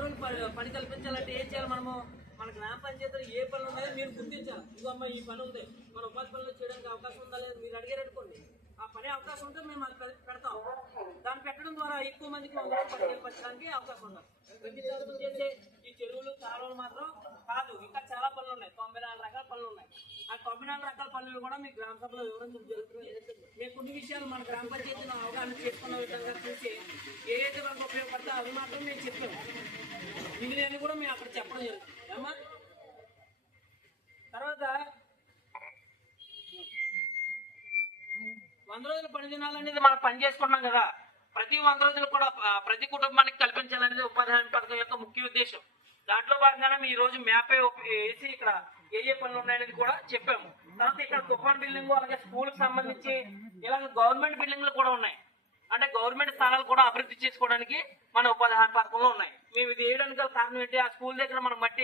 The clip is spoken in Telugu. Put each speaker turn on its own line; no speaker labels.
రోజులు పని- కల్పించాలంటే ఏం చేయాలి మనము? మన గ్రామ పంచాయతీలో ఏ పనులు ఉన్నాయో మీరు గుర్తించాలి. ఇదమ్మా ఈ పని ఉంది. మన ఉపాధి పనులు చేయడానికి అవకాశం ఉందా లేదు మీరు అడిగారు అనుకోండి. ఆ పని అవకాశం ఉంటే మేము అది పెడతాం. దాన్ని పెట్టడం ద్వారా ఎక్కువ మందికి పనిచేయడానికి పని అవకాశం ఉంది? ప్రతి చేసే ఈ చెరువులు కాలువలు మాత్రం కాదు. ఇంకా చాలా పనులు ఉన్నాయి. తొంభై నాలుగు రకాల పనులు ఉన్నాయి. ఆ తొంభై నాలుగు రకాల పనులు కూడా మీ గ్రామ సభలో వివరించడం జరుగుతుంది. మీ కొన్ని విషయాలు మన గ్రామ పంచాయతీలో అవగాహన చేసుకున్న విధంగా చూసి ఉపయోగపడతాయో అవి మాత్రం మేము చెప్పాము మిగిలినవి కూడా మేము అక్కడ చెప్పడం జరుగుతుంది తర్వాత వంద రోజుల పని దినాలు అనేది మనం పని చేసుకుంటున్నాం కదా. ప్రతి వంద రోజులు కూడా ప్రతి కుటుంబానికి కల్పించాలనేది ఉపాధి హామీ పథకం యొక్క ముఖ్య ఉద్దేశం. దాంట్లో భాగంగానే ఈ రోజు మ్యాప్ వేసి ఇక్కడ ఏ ఏ పనులు ఉన్నాయనేది కూడా చెప్పాము. తర్వాత ఇక్కడ తుఫాన్ బిల్డింగ్ అలాగే స్కూల్కి సంబంధించి ఇలాగ గవర్నమెంట్ బిల్డింగ్లు కూడా ఉన్నాయి. అంటే గవర్నమెంట్ స్థలాలు కూడా అభివృద్ధి చేసుకోవడానికి మన ఉపాధి హామీ పథకంలో ఉన్నాయి. మేము ఇది వేయడానికి కారణం ఏంటి? ఆ స్కూల్ దగ్గర మనం మట్టి